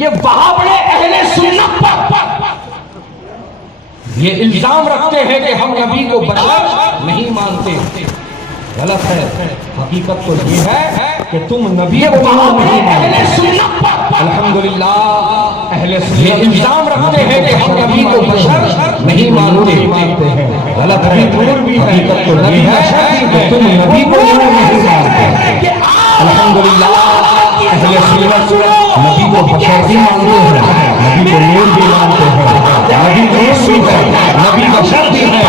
یہ وہاں بڑے اہل سنت پر یہ الزام رکھتے ہیں کہ ہم نبی کو بشر نہیں مانتے. غلط ہے. حقیقت تو یہ ہے کہ تم نبی کو نہیں مانتے. الحمدللہ اہل سنت یہ الزام رکھتے ہیں کہ ہم نبی کو بشر نہیں مانتے ہیں. غلط ہے. حقیقت تو یہ ہے کہ تم نبی کو نہیں مانتے. الحمدللہ اہل سنت نبی کو بشر بھی مانتے ہیں, نبی کو نور بھی مانتے ہیں, نبی نور بھی ہے, نبی بشر بھی ہے.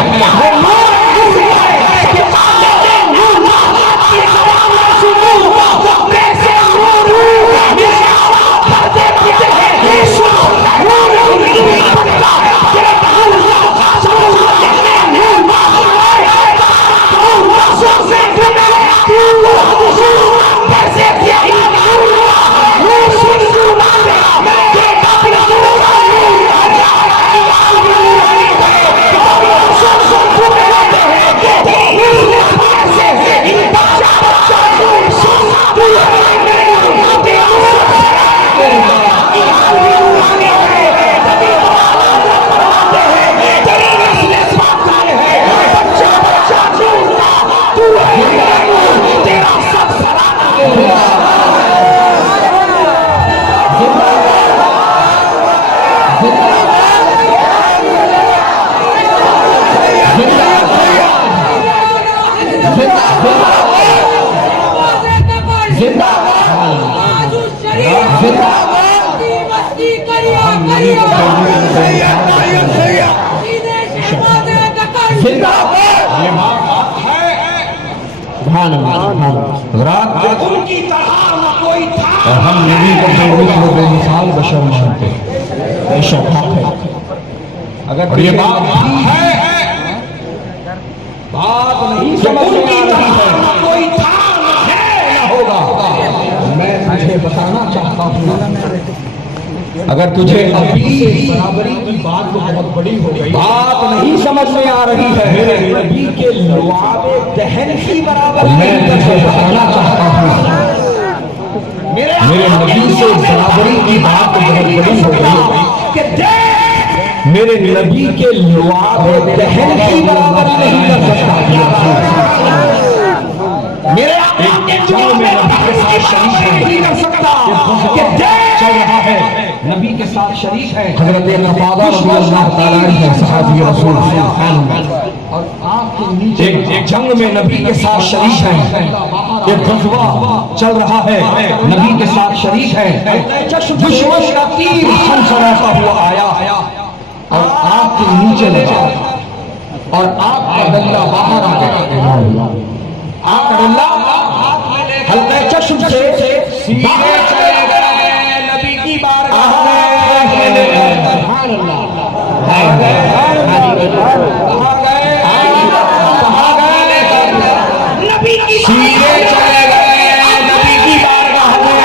اور ہم نبی کو بے مثل و بے مثال بشر مانتے. بے شک حق ہے. اگر یہ بات ہے, بات نہیں سمجھ میں آ رہی ہے, کوئی تھا ہے نہ ہوگا, میں تجھے بتانا چاہتا ہوں. اگر تجھے ابھی سے برابری کی بات تو بہت بڑی ہو گئی, بات نہیں سمجھ میں آ رہی ہے. میرے نبی کے لعاب دہن کی برابری میں تجھے بتانا چاہتا ہوں. میرے نبی سے برابری کی بات تو بہت بڑی ہو گئی. میرے نبی کے لعاب دہن کی برابری نہیں کر سکتا. میرے جنگ میں نبی کے ساتھ شریک نہیں کر سکتا. چل رہا ہے نبی کے ساتھ شریک ہے حضرت قتادہ رضی اللہ تعالیٰ عنہ صحابی رسول اور آپ کے نیچے ایک جنگ میں نبی کے ساتھ شریک ہے. ایک غزوہ چل رہا ہے, نبی کے ساتھ شریک ہے. دشمن کا تیر ہم سراتا ہوا آیا اور آپ کے نیچے لگا اور آپ کا ڈنڈا باہر آ گیا. آپ کا ڈنڈا حلقہ چشم سے سیدھے چلے گئے نبی کی بارگاہ میں. سیدھے چلے گئے نبی کی بارگاہ میں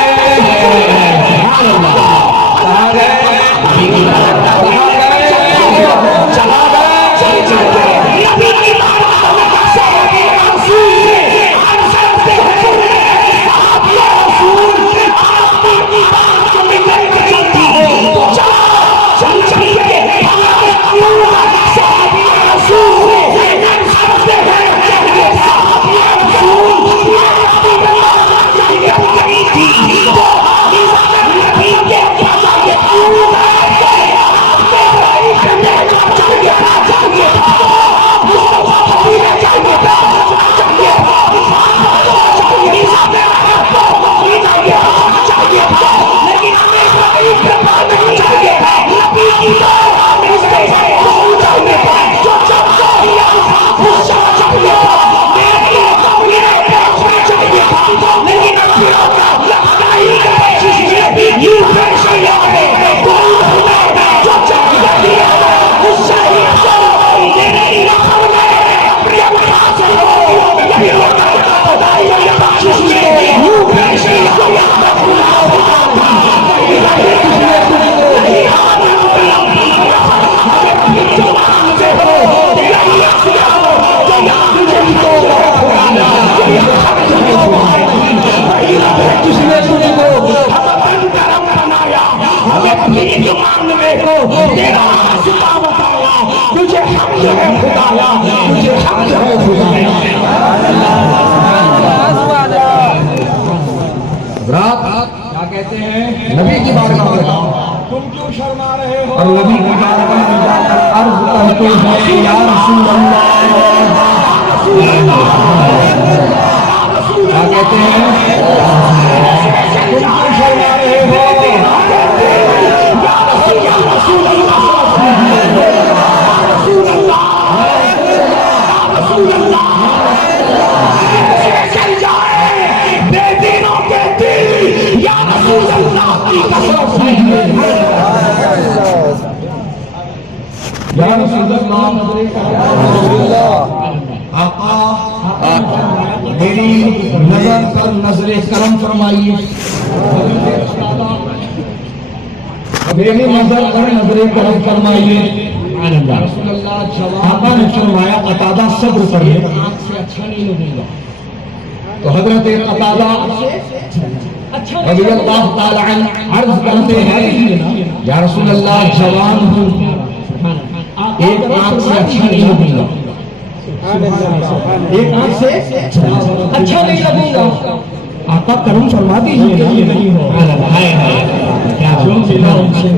تم کیوں شرما رہے ہو؟ اور نبی عرض کرتے ہیں یا رسول اللہ، کیا کہتے ہیں؟ تم کیوں شرما رہے ہو؟ آقا میری نظر پر نظر کرم فرمائیے، میری نظر پر نظر کرم فرمائیے۔ آقا نے فرمایا قتادہ صبر کریے، اچھا نہیں لگے گا۔ تو حضرت قتادہ رضی اللہ تعالی عنہ عرض کرتے ہیں یا رسول اللہ جوان ہوں، ایک آنکھ سے اچھا نہیں لگوں گا، ایک آنکھ سے اچھا نہیں لگوں گا۔ آقا کرم فرما دیجیے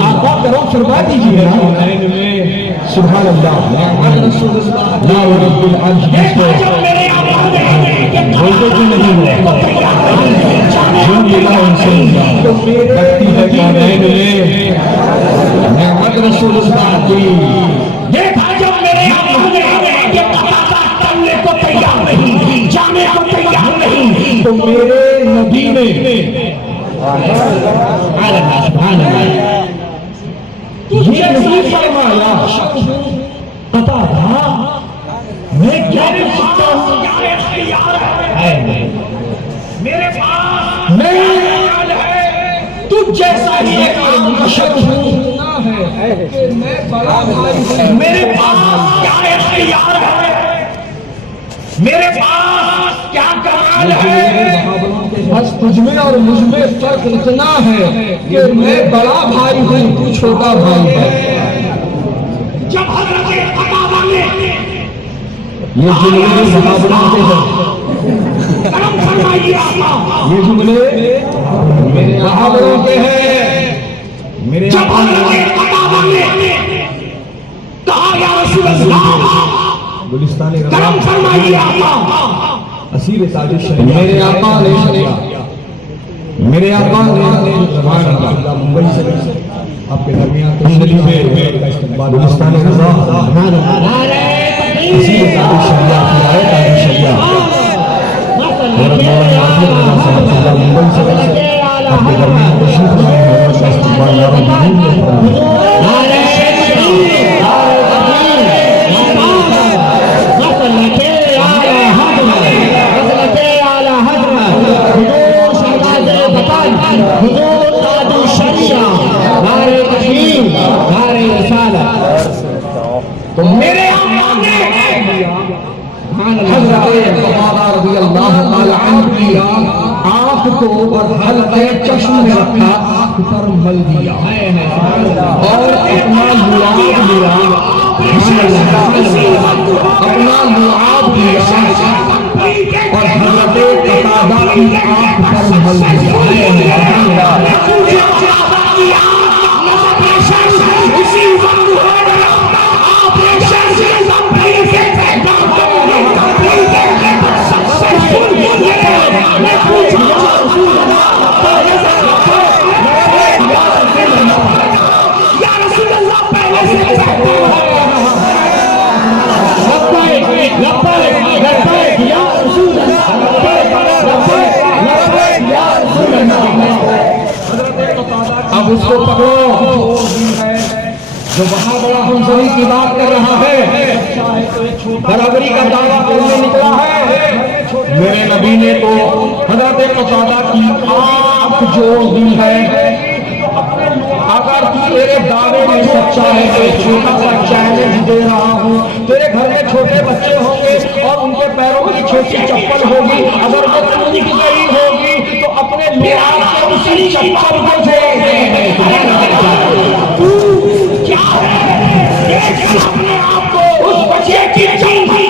آقا کرم فرما دیجیے سبحان اللہ لا رب العرش بولتے کیوں نہیں محمد رسول اللہ کی دیکھا جب میرے کو تیار نہیں، جانے کو تیار نہیں، تو میرے نبی نے یہ نہیں فرمایا پتا تھا میں کیا کر سکتا ہوں، میرے پاس تجھ جیسا ہی ایک شخص ہوں، میرے پاس کیا اختیار ہے، میرے پاس کیا کمال ہے، بس تجھ میں اور مجھ میں فرق اتنا ہے کہ میں بڑا بھائی ہوں، تو چھوٹا بھائی ہے۔ جب حضرت قتادہ نے یہ جملے صحابہ کے ہیں، کرم فرمائیے آقا، یہ جملے صحابہ کے ہیں۔ جب حضرت قتادہ نے کہا یا رسول اللہ کرم فرمائیے آقا، اسیر تاج الشریعہ میرے آقا نے سبحان اللہ ممبئی سے آپ کے درمیان تشریف گلستان رضا اسیر تاج الشریعہ تاج الشریعہ حضرت مولانا ناصر رضا صاحب اللہ ممبئی سے آپ کے درمیان تشریف لائے ہیں، استقبال حضور تاج الشریعہ نعرہ تکبیر نعرہ رسالت۔ تو میرے آقا نے حضرت قتادہ رضی اللہ تعالی عنہ کی آنکھ کو اور حلقے چشم میں رکھا، آنکھ پر مل دیا اور اپنا لعاب لیا، اپنا لعاب لیا اور حضرت قتادہ کی آنکھ پر مل دیا۔ اب اس کو پکڑو جو وہاں بڑا ہمسری کی بات کر رہا ہے، برابری کا دعویٰ کرنے نکلا ہے۔ میرے نبی نے تو حضرت قتادہ کی آنکھ جوڑ دی ہے۔ اگر تیرے دعوے میں سچا ہے تو ایک چھوٹا سا چیلنج دے رہا ہوں، تیرے گھر میں چھوٹے بچے ہوں گے اور ان کے پیروں کی چھوٹی چپل ہوگی، اگر وہ ٹوٹ گئی ہوگی تو اپنے لعاب سے اسی چپل کو جوڑ دے۔ کیا ہے اپنے آپ کو اس بچے کی چنگی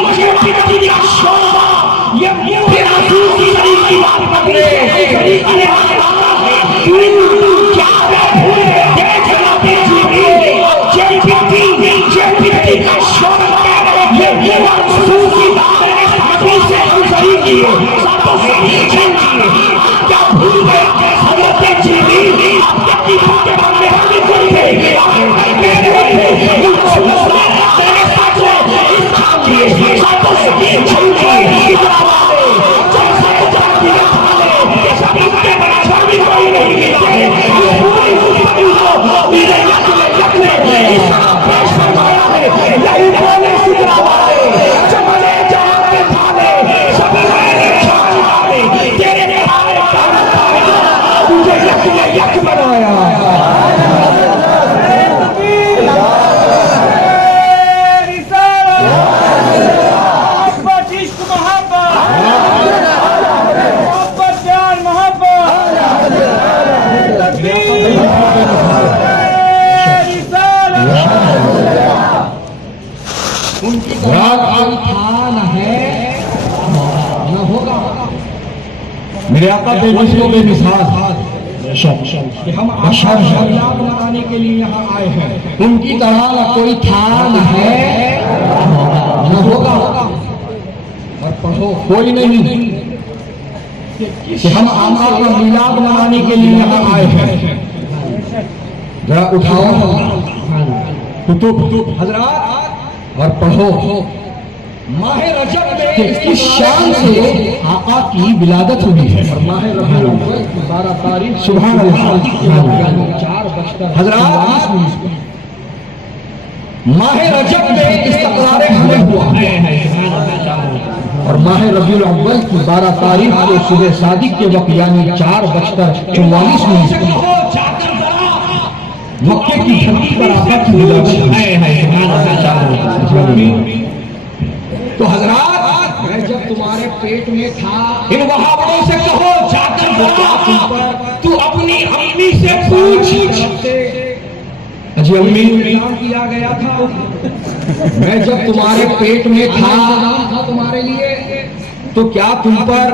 کا شوق، یہ پھر آسو کی بات پکڑے کیا میرے آقا بے مثل بے مثال کہ ہم یاد منانے کے لیے یہاں آئے ہیں. ان کی طرح نہ کوئی تھا نہ ہے نہ ہوگا. اور پڑھو کوئی نہیں کہ ہم آقا کا میلاد منانے کے لیے یہاں آئے ہیں. ذرا اٹھاؤ کتب حضرات اور پڑھو. ماہ رجب میں اس کی شان سے آقا کی ولادت ہوئی ہے. ماہ ربیع الاول 12 تاریخ سبحان اللہ. حضرات ماہ رجب میں استقرار حمل ہوا اور ماہ ربیع الاول کی 12 تاریخ کو صبح صادق کے وقت یعنی 4:44 مکے کی دھرتی پر آقا کی ولادت ہوئی. تو حضرات میں جب تمہارے پیٹ میں تھا ان وہابوں سے کہو جا کر بتا تو اپنی امی سے پوچھ. اجی امی اعلان کیا گیا تھا میں جب تمہارے پیٹ میں تھا تمہارے لیے تو کیا تم پر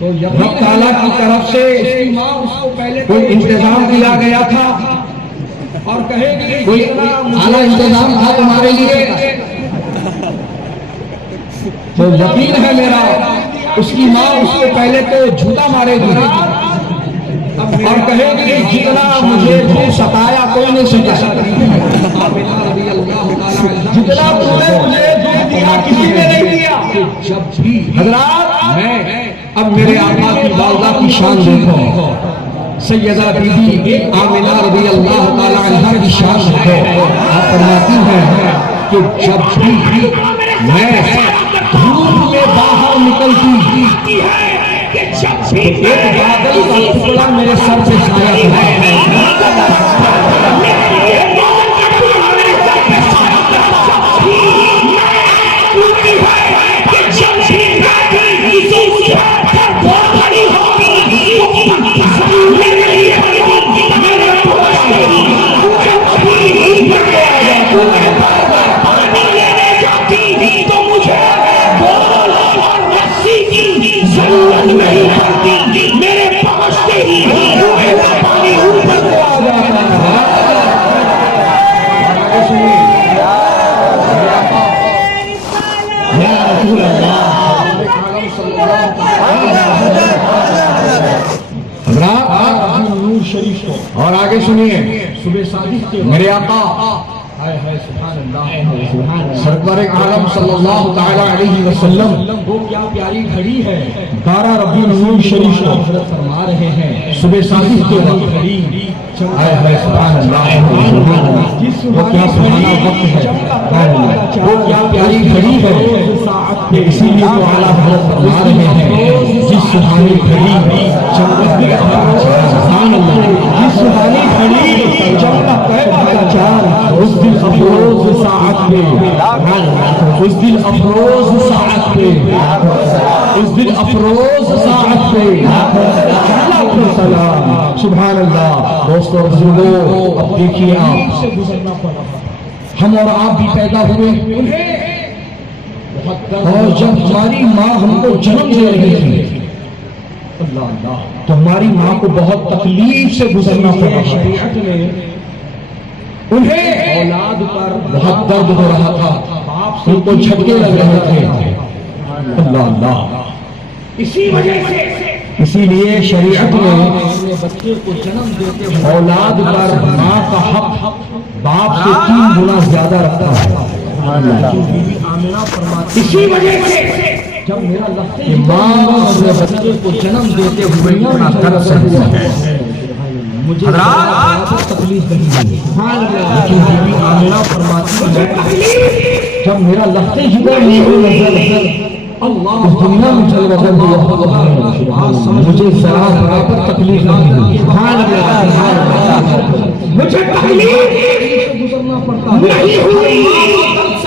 رب تعالیٰ کی طرف سے کوئی انتظام کیا گیا تھا اور کہے گی کوئی اعلیٰ انتظام تھا تمہارے لیے؟ تو یقین ہے میرا اس کی ماں اس سے پہلے تو جھوٹا مارے گی اور کہے گی جتنا مجھے تو ستایا کوئی نہیں سکتا. جتنا تم نے مجھے دودھ دیا کسی نے نہیں دیا. جب بھی حضرات میں اب میرے آقا کی والدہ کی شان دیکھو. سیدہ بی بی آمنہ رضی اللہ تعالی عنہا کی شان دیکھو. آپ فرماتی ہیں کہ جب بھی میں دھوپ میں باہر نکلتی ایک بادل کا ٹکڑا میرے سر پہ سایہ اور آگے سنیے. صبح صادق کے میرے آقا سرکار عالم صلی اللہ تعالی علیہ وسلم وہ کیا پیاری گھڑی ہے 12 ربیع الاول شریف کو حضرت فرما رہے ہیں صبح صادق کے وقت گھڑی. سبحان اللہ وہ کیا سبحانہ وقت ہے وہ کیا پیاری گھڑی ہے. اسی لیے تو اعلیٰ حضرت فرما رہے ہیں جس سبحانی گھڑی سبحان اللہ جس سبحانی گھڑی جب کا قیمہ کا چاند اس دل افروز ساعت پہ اس دل افروز ساعت پہ اس دل افروز ساعت پہ سلام. سبحان اللہ. دوستو بزرگو اب دیکھیے آپ ہم اور آپ بھی پیدا ہوئے اور جب ہماری ماں ہم کو جنم دے رہی تھی تو ہماری ماں کو بہت تکلیف سے گزرنا پڑ رہا ہے، انہیں اولاد پر بہت درد ہو رہا تھا، ان کو جھٹکے لگ رہے تھے۔ اللہ، اسی لیے شریعت میں بچے کو جنم دیتے اولاد پر ماں کا حق باپ سے 3 گنا زیادہ رکھتا ہے۔ اسی وجہ سے جب میرا لفظ ماں اپنے بچے کو جنم دیتے ہوئے اتنا درد سہتی ہے، حضرات تکلیف نہیں ہوئی، لیکن بی بی آمنہ فرماتی ہے جب میرا لفظ جگر میری نظر اللہ اس دنیا میں چل رہا ہوا مجھے ذرا برابر تکلیف نہیں ہوئی، مجھے تکلیف گزرنا پڑتا نہیں ہوئی۔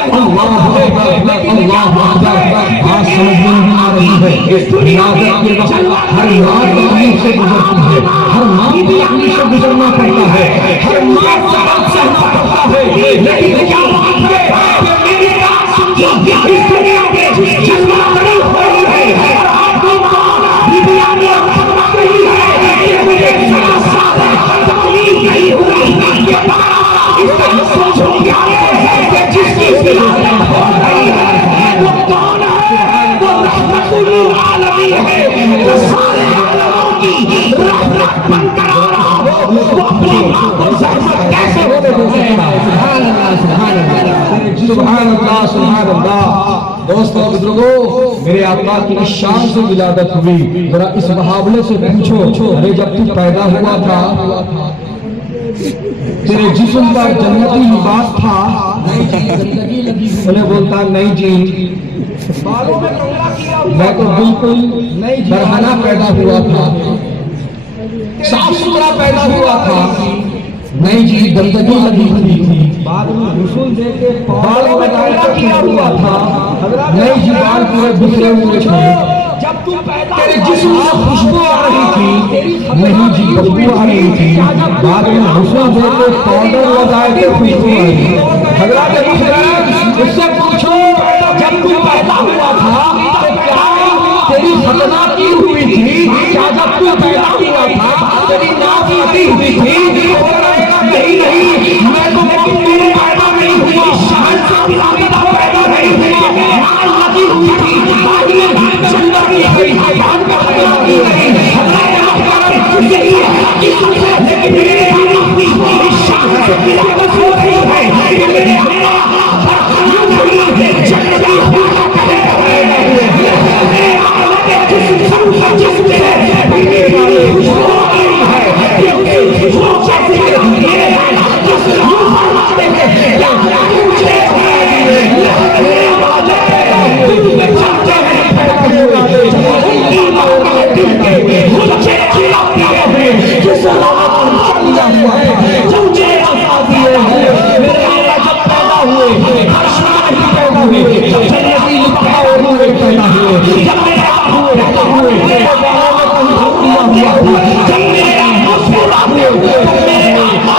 اللہ بات سمجھ میں نہیں آ رہی ہے، ولادت کے وقت ہر ماں تکلیف سے گزرتی ہے، ہر ماں کو تکلیف سے گزرنا پڑتا ہے، ہر ماں کو درد سہنا پڑتا ہے، لیکن کیا بات ہے کہ میری بات سمجھو، اس دنیا میں جلوہ بڑی ہوئی ہے اور آپ کی ماں بی بی آمنہ فرما رہی ہے کہ مجھے ذرا سا تکلیف نہیں ہوئی۔ یہ بات اس طرح سمجھو کہ جس کی ولادت ہو رہی ہے وہ کون ہے؟ وہ رحمت للعالمین ہے، وہ سارے عالموں کی رحمت بن کر آ رہا ہو، وہ اپنی ماں کو زحمت کیسے ہونے دے سکتا ہے؟ سبحان اللہ، سبحان اللہ، سبحان اللہ، سبحان اللہ۔ دوستو بزرگو، میرے آقا کی اس شان سے ولادت ہوئی، ذرا اس محاورے سے پوچھو، ارے جب تو پیدا ہوا تھا تیرے جسم پر جنتی لباس تھا؟ انہیں بولتا نہیں جی، میں تو بالکل برہنہ پیدا ہوا تھا، صاف ستھرا پیدا ہوا تھا، نہیں جی گندگی لگی ہوئی تھی، بالوں میں ڈالا کیا ہوا تھا، نہیں جی بال پورے بکھرے ہوئے تھے، تیرے جسم سے خوشبو آ رہی تھی، نہیں جی بدبو آ رہی تھی، بعد میں غسل دے کے پاؤڈر لگائے کے خوشبو آ رہی۔ حضرات محترم، اس سے پوچھو جب تو پیدا ہوا تھا تو کیا تیری ختنہ کی ہوئی تھی؟ کیا جب تو پیدا ہوا تھا تیری ناک لگی ہوئی تھی؟ نہیں، میں تو مقبول پیدا نہیں ہوا، شہر سے ولادت پیدا نہیں ہوا، آگ لگی ہوئی تھی، جنت کی ہوئی حیات کا ختنہ کی نہیں۔ حضرات محترم، یہی حقیقت ہے، لیکن میرے آقا کی اس شان سے ولادت ہو رہی ہے کہ میرے آقا برخلا نہیں ہے، جنت کی حیات کا میرے آقا کے جسم سے جسم سے میری خوشبو آ رہی ہے، یہ اسی خوشبو سے میرے آقا جسم یوں فرماتے ہیں یا مجھے میرے والے دل میں چلتے ہیں پیدا ہوئے، جب دل کے مجھے عذاب دیے ہیں، جس رات چلیا ہوا ہے جو مجھے عذاب دیے ہیں، میرے آقا جب پیدا ہوئے عرش میں نہیں پیدا ہوئے، جب جنتی لباس ہوئے پیدا ہوئے، جب میرے آقا پیدا ہوئے تو بالوں میں کہیں دھویا ہوا تھا، جب میرے آقا پیدا ہوئے تو میرے آقا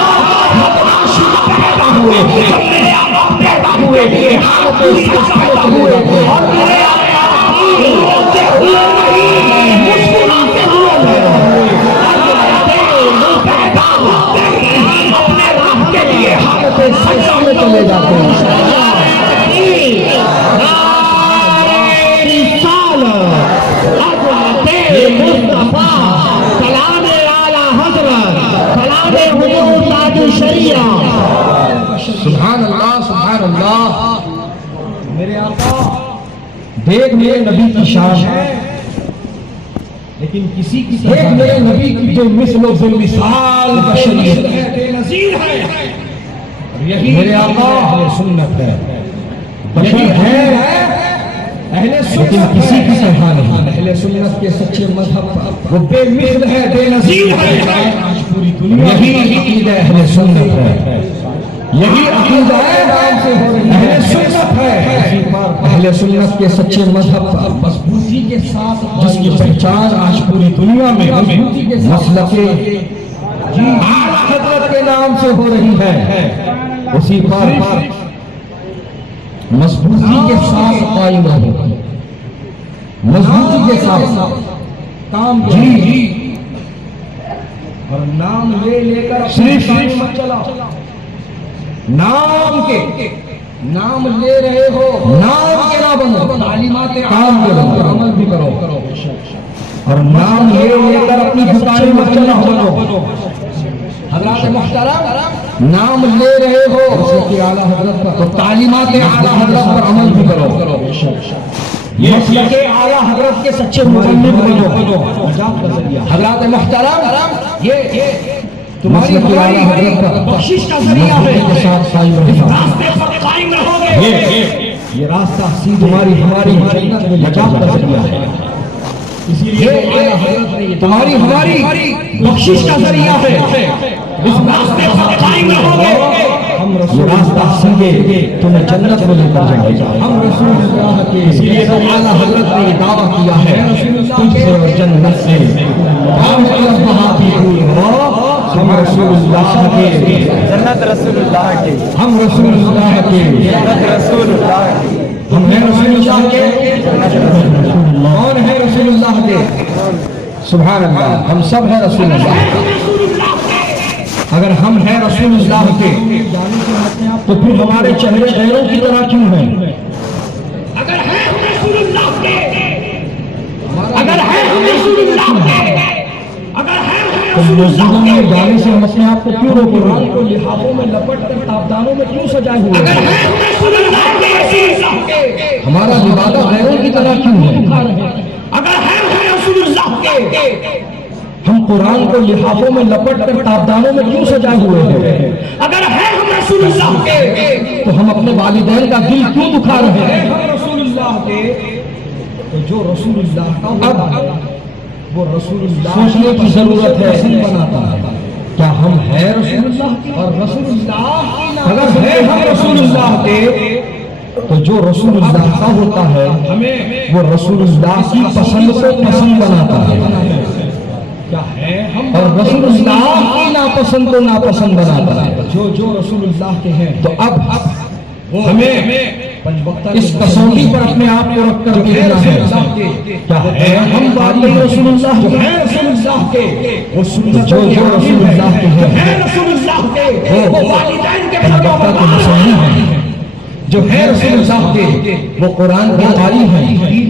مدعاشی پیدا ہوئے، جب میرے آقا پیدا ہوئے حالت پیدا ہوئے، اور میرے آقا روتے ہوئے نہیں مسکراتے ہوئے پیدا ہوئے، پیدا ہوتے ہی اپنے رب کے لیے حالت سجدہ میں چلے جاتے ہیں۔ سبحان اللہ، سبحان اللہ۔ میرے آقا دیکھ میرے نبی کی شان ہے، لیکن کسی کی دیکھ میرے نبی کی جو مثل و مثال بشریت ہے، بے نظیر ہے، یہی میرے آقا اہل سنت ہے، بشر ہے اہل سنت، لیکن کسی کی طرح نہیں، اہل سنت کے سچے مذہب پر وہ بے مثل ہے، بے نظیر ہے، آج پوری دنیا یہی عقیدہ اہل سنت ہے، یہی عقیدہ اہل سنت ہے، اہل سنت کے سچے مذہب پر مضبوطی کے ساتھ جس کی پہچان آج پوری دنیا میں مسلک اعلیٰ حضرت کے نام سے ہو رہی ہے، اسی پر مضبوطی کے ساتھ قائم رہو، مضبوطی کے ساتھ کام جی اور نام لے کر صرف مت چلاؤ. نام کے نام لے رہے ہو، نام کے نہ بنو، تعلیمات کام کے بنو، عمل بھی کرو. اور نام لے کر اپنی دکانیں مت چلاؤ. حضرات محترم، نام لے رہے ہو اعلیٰ حضرت کا تو تعلیمات اعلیٰ حضرت پر عمل بھی کرو. مسلک اعلیٰ حضرت کے سچے مبلغ بنو. حضرات محترم، یہ تمہاری اعلیٰ حضرت کا بخشش کا ذریعہ ہے. اس راستے پر قائم رہو گے، یہ راستہ سیدھ ہماری جنت میں نجات کا ذریعہ ہے. اسی لیے تمہاری ہماری بخشش کا ذریعہ ہے. اس راستے پر قائم رہو گے، یہ راستہ سیدھے تمہیں جنت میں لے کر جائے گا. ہم رسول اللہ کے، اسی لیے اعلیٰ حضرت نے یہ دعویٰ کیا ہے تجھ سے اور جنت سے ہم رسول اللہ کے، جنت رسول اللہ کے، ہم رسول اللہ کے، جنت رسول اللہ کے. ہم ہیں رسول اللہ کے. کون ہے رسول اللہ کے؟ سبحان اللہ، ہم سب ہیں رسول اللہ. اگر ہم ہیں رسول اللہ کے تو پھر ہمارے چہرے غیروں کی طرح کیوں ہیں؟ اگر ہیں ہم رسول اللہ کے، اگر ہیں ہم رسول اللہ کے، اگر ہیں مسجدوں میں جانے سے ہم اپنے آپ کو کیوں روکے؟ قرآن کو لحافوں میں لپٹ کر تابدانوں میں کیوں سجائے ہوئے؟ اگر ہیں ہم رسول اللہ کے، ہمارا عبادت غیروں کی طرح کیوں ہے؟ اگر ہیں ہم رسول اللہ کے، ہم قرآن کو لحافوں میں لپٹ کر تابدانوں میں کیوں سجائے ہوئے ہیں؟ اگر ہیں ہم رسول اللہ کے تو ہم اپنے والدین کا دل کیوں دکھا رہے ہیں؟ ہم رسول اللہ کے تو جو رسول اللہ کا وہ رسول اللہ سوچنے کی ضرورت ہے. بناتا ہے کیا ہم ہیں رسول اللہ کے؟ اور رسول اللہ اگر ہیں ہم رسول اللہ کے تو جو رسول اللہ کا ہوتا ہے وہ رسول اللہ کی پسند کو پسند بناتا ہے. اور رسول اللہ کی ناپسند کو ناپسند بناتا ہے. جو رسول اللہ کے ہیں تو اب ہمیں اس کسوٹی پر اپنے آپ کو رکھ کر دیکھنا ہے کیا ہے ہم واقعی رسول اللہ کے ہیں. رسول اللہ کے وہ جو رسول اللہ کے ہیں، رسول اللہ کے وہ والدین کے فرمانبردار ہیں. جو ہے رسول اللہ کے وہ قرآن کے قاری ہیں.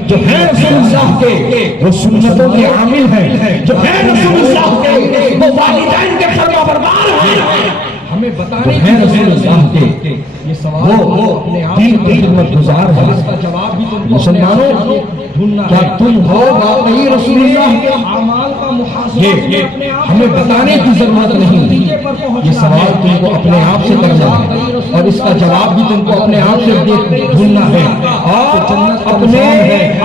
جو ہے رسول اللہ کے وہ سنتوں کے عامل ہیں. جو ہے رسول اللہ کے وہ والدین کے فرمانبردار ہیں. ہمیں بتانے کی رسول اللہ کے یہ سوال وہ دین کی خدمت گزار ہے. اس کا جواب بھی تم مسلمانوں کیا تم ہو واقعی رسول اللہ کے؟ اعمال کا محاسبہ ہمیں بتانے کی ضرورت نہیں. یہ سوال تم کو اپنے آپ سے کرنا ہے اور اس کا جواب بھی تم کو اپنے آپ سے ڈھونڈنا ہے. اور اپنے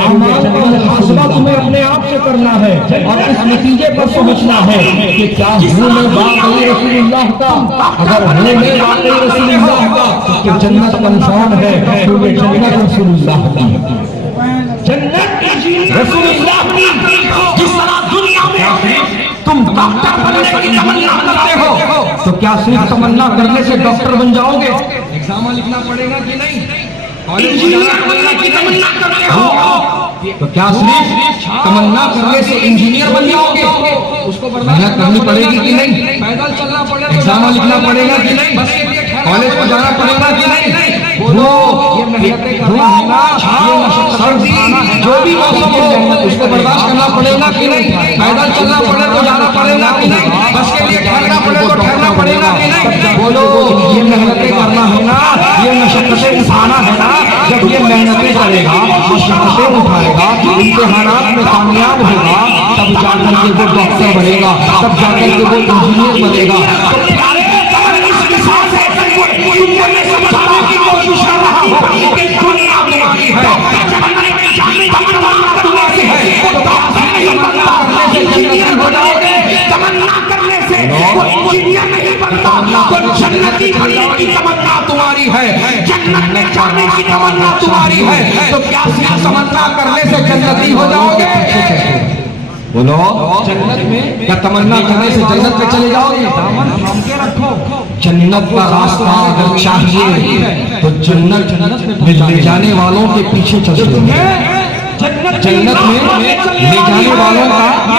اعمال کا محاسبہ تمہیں اپنے آپ سے کرنا ہے اور اس نتیجے پر پہنچنا ہے کہ کیا ہوں میں واقعی رسول اللہ کا؟ اگر ہوں میں واقعی رسول اللہ کا تو جنت کنفرم ہے کیونکہ جنت رسول اللہ کی. جنت رسول اللہ کی. جس طرح دنیا میں تم ڈاکٹر بننے کی تمنا کرتے ہو تو کیا صرف تمنا کرنے سے ڈاکٹر بن جاؤ گے؟ ایگزام لکھنا پڑے گا کہ نہیں؟ انجینئر بننے کی تمنا کرتے ہو تو کیا صرف تمنا کرنے سے انجینئر بن جاؤ گے؟ اس کو محنت کرنی پڑے گی کہ نہیں؟ پیدل چلنا پڑے گا، ایگزام لکھنا پڑے گا کہ نہیں؟ کالج کو جانا پڑے گا کہ نہیں؟ جو بھی موسم ہو اس کو برداشت کرنا پڑے گا کہ نہیں؟ پیدل چلنا پڑے تو جانا پڑے گا کہ نہیں؟ بس کے لیے ٹھہرنا پڑے تو ٹھہرنا پڑے گا کہ نہیں؟ بولو یہ محنتیں کرنا ہے نا، یہ مشقتیں اٹھانا ہے نا. جب یہ محنتیں کرے گا، مشقتیں اٹھائے گا، امتحانات میں کامیاب ہوگا، تب جا کر کے وہ ڈاکٹر بنے گا، تب جا کر کے وہ انجینئر بنے گا. کی کوشش کر رہا ہوں کہ دنیا تمہاری ہے، تمنا کرنے سے کوئی انجینئر نہیں بنتا، کوئی جنتی بننے کی تمنا تمہاری ہے، جنت میں جانے کی تمنا تمہاری ہے، تو کیا تمنا کرنے سے جنتی ہو جاؤ گے؟ بولو جنت میں کیا تمنا کرنے سے جنت میں چلے جاؤ گے؟ دامن تھام کے رکھو. جنت کا راستہ اگر چاہیے تو جنت میں لے جانے والوں کے پیچھے چلتے ہیں. جنت میں لے جانے والوں کا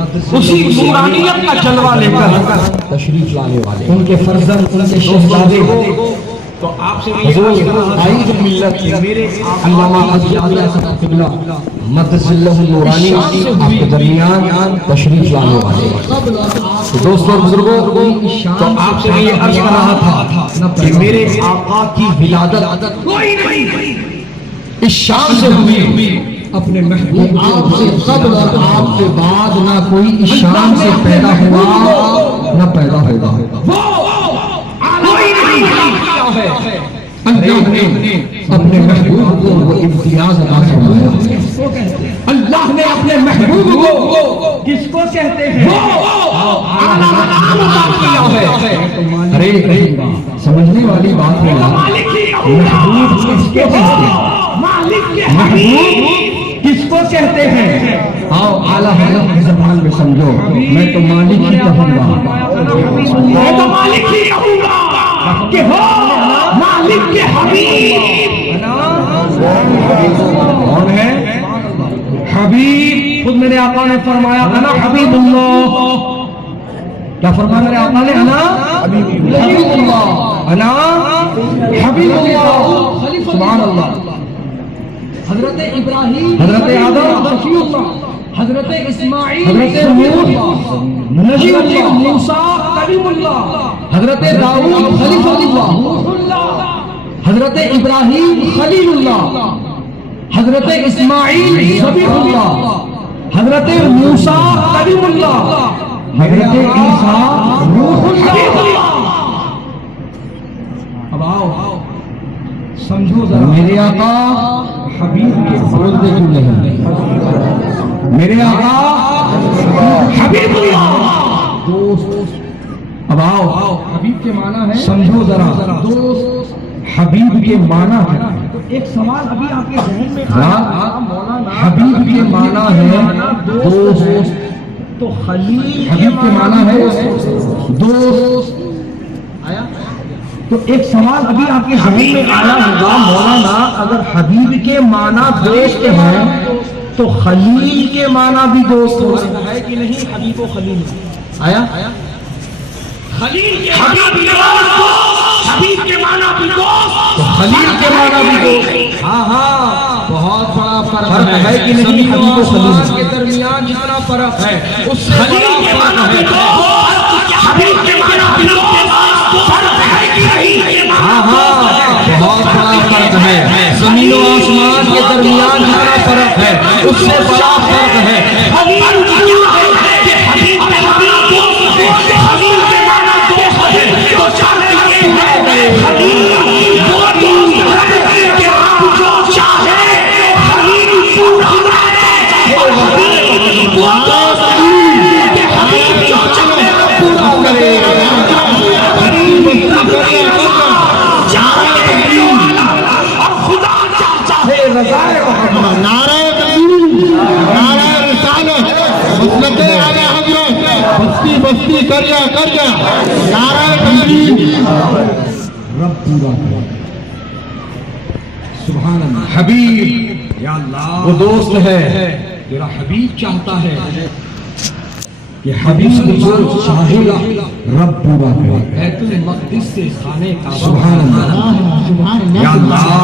اسی نورانیت کا جلوہ لے کر تشریف لانے والے ان کے فرزند، ان کے شہزادے تو آپ سے حضور آئی جو ملت علامہ قبلہ مدث اللہ نورانی آپ کے درمیان تشریف لانے والے. تو دوستوں اور بزرگوں، تو آپ سے یہ عرض کر رہا تھا کہ میرے آقا کی ولادت کوئی نہیں اس شام سے ہوئی، اپنے محبوب آپ سے قبل اور آپ کے بعد نہ کوئی اس شام سے پیدا ہوا نہ پیدا ہوگا. اللہ نے اپنے محبوب کو وہ امتیاز عطا فرمایا. اللہ نے اپنے محبوب کو کس کو کہتے ہیں ارے سمجھنے والی بات ہے. محبوب کس کو کہتے ہیں؟ محبوب کس کو کہتے ہیں؟ آؤ اعلیٰ حضرت کی زبان میں سمجھو. میں تو مالک ہی کہوں گا، میں تو مالک ہی کہوں گا کہ ہو مالک کے حبیب. کون ہے حبیب؟ خود میرے آقا نے فرمایا انا حبیب اللہ. کیا فرمایا میرے آقا نے؟ انا حبیب اللہ، انا حبیب اللہ. سبحان اللہ. حضرت ابراہیم، حضرت آدم، حضرت اسماعیل، حضرت سمود، نبی اللہ، موسیٰ کلیم اللہ، حضرت داؤد خلیفہ اللہ، حضرت ابراہیم خلیل اللہ، حضرت اسماعیل ذبیح اللہ، حضرت موسیٰ کلیم اللہ، حضرت عیسیٰ روح اللہ. اب آؤ سمجھو ذرا، میرے آقا حبیب کے بولتے کیوں نہیں؟ میرے آقا حبیب اللہ. دوست اب آؤ، حبیب کے معنی ہے، سمجھو ذرا دوست، حبیب کے معنی ہے. ایک سوال ابھی آپ کے ذہن میں حبیب کے معنی ہے دوست، تو خلیل حبیب کے معنی ہے دوست. آیا تو ایک سوال ابھی آپ کے ذہن میں آیا ہوگا، مولانا اگر حبیب کے معنی دوست ہیں تو خلیل کے معنی بھی دوست ہو سکتا ہے کہ نہیں؟ حبیب و خلیل آیا خلیل کے معنی بھی دوست، تو خلیل کے معنی بھی دوست. ہاں ہاں بہت بڑا فرق ہے کہ نہیں؟ حبیب و خلیل کے درمیان جتنا فرق ہے اس سے خلیل کے معنی بھی دوست، حبیب کے معنی بھی دوست. ہاں ہاں بہت بڑا فرق ہے. زمین و آسمان کے درمیان جتنا فرق ہے اس سے بڑا فرق ہے. بستی کر جا نعرہ تکبیر. رب پورا سبحان اللہ. حبیب یا اللہ وہ دوست ہے تیرا حبیب چاہتا ہے کہ حبیب جو چاہے گا رب پورا کرے. بیت المقدس سے خانے کعبہ. سبحان اللہ یا اللہ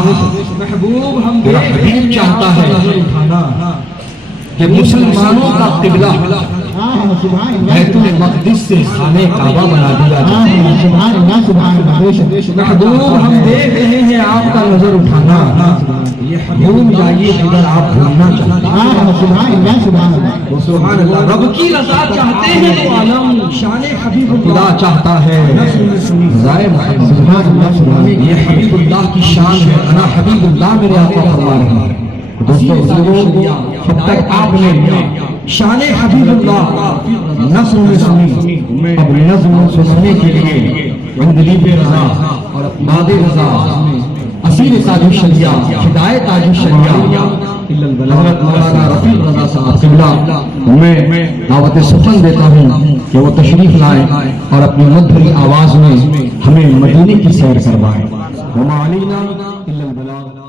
محبوب ہم تیرا حبیب چاہتا ہے کہ مسلمانوں کا قبلہ بیت المقدس سے خانے کعبہ بنا دیا جائے. محبوب ہم دیکھ رہے ہیں آپ کا نظر اٹھانا، یہ حبیب جائیے جدھر آپ بھولنا چاہتے ہیں. سبحان اللہ. رب کی رضا چاہتے ہیں تو عالم شان حبیب اللہ چاہتا ہے. یہ حبیب اللہ کی شان ہے. انا حبیب اللہ میرے آقا فرما رہے ہیں. دوستو جب تک آپ نے شان حبیب اللہ نظم میں سنی، اب نظم سننے کے لیے اندلیب رضا اور ماد رضا اصیل تاج الشریعہ ہدایت تاج الشریعہ حضرت مولانا رفیع رضا صاحب قبلہ میں دعوت سخن دیتا ہوں کہ وہ تشریف لائیں اور اپنی مدھری آواز میں ہمیں مدینے کی سیر کروائیں. وما علینا الا البلاغ.